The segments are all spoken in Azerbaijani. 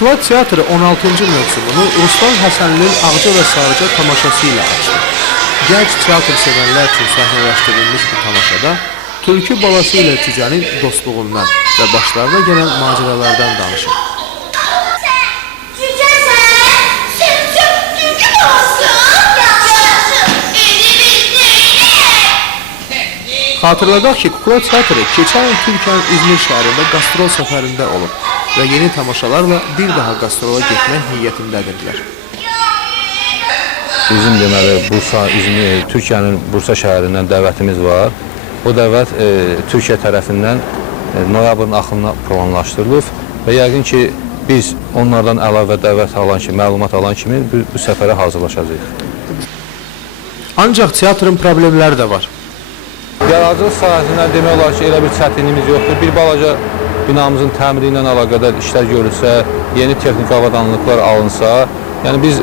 Kukla teatrı 16-cı mövsümünü Ruslan Həsənlinin Ağca və Sarıca tamaşası ilə açdı. Gənc teatr sevənlər üçün səhnələşdirilmiş bu tamaşada Tülkü balası ilə Cücənin dostluğundan və başlarına gələn macəralardan danışır. Xatırladaq ki, Kukla teatrı keçən il Türkiyənin İzmir şəhərində qastrol səfərində olub və yeni tamaşalarla bir daha qastrola getmək niyyətindədirlər. Bizim deməli Bursa, İzmir, Türkiyənin Bursa şəhərindən dəvətimiz var. Bu dəvət Türkiyə tərəfindən noyabrın axırına planlaşdırılıb və yəqin ki, biz onlardan əlavə dəvət alan kimi, məlumat alan kimi bu səfərə hazırlaşacağıq. Ancaq teatrın problemləri də var. Yaradıcılıq sahəsindən demək olar ki, elə bir çətinliyimiz yoxdur. Bir balaca binamızın təmiri ilə əlaqədar işlər görülsə, yeni texniki avadanlıqlar alınsa, yəni biz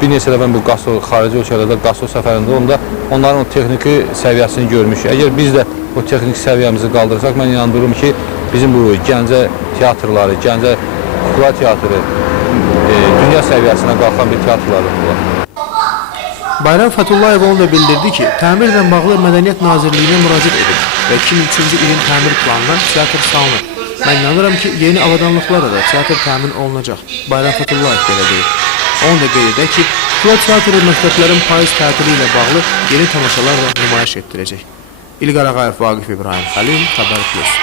bir neçə dəfə bu xarici ölkələrdə qastrol səfərində onda onların o texniki səviyyəsini görmüşük. Əgər biz də o texniki səviyyəmizi qaldırsaq, mən inandırıram ki, bizim bu Gəncə teatrları, Gəncə Kukla teatrı dünya səviyyəsinə qalxan bir teatrlardır bunlar. Bayram Fəthullayev onu da bildirdi ki, təmirlə bağlı Mədəniyyət Nazirliyinə müraciət edib və 2003-cü ilin təmir planına teatr salınır. Mən inanıram ki, yeni avadanlıqlarla da teatr təmin olunacaq. Bayram Fəthullayev belə deyir. Onu da qeyd edək ki, Kukla teatrı məktəblərin payız tətili ilə bağlı yeni tamaşalarla nümayiş etdirəcək. İlqar Ağayev, Vaqif İbrahim Xəlil, Xəbər Plus.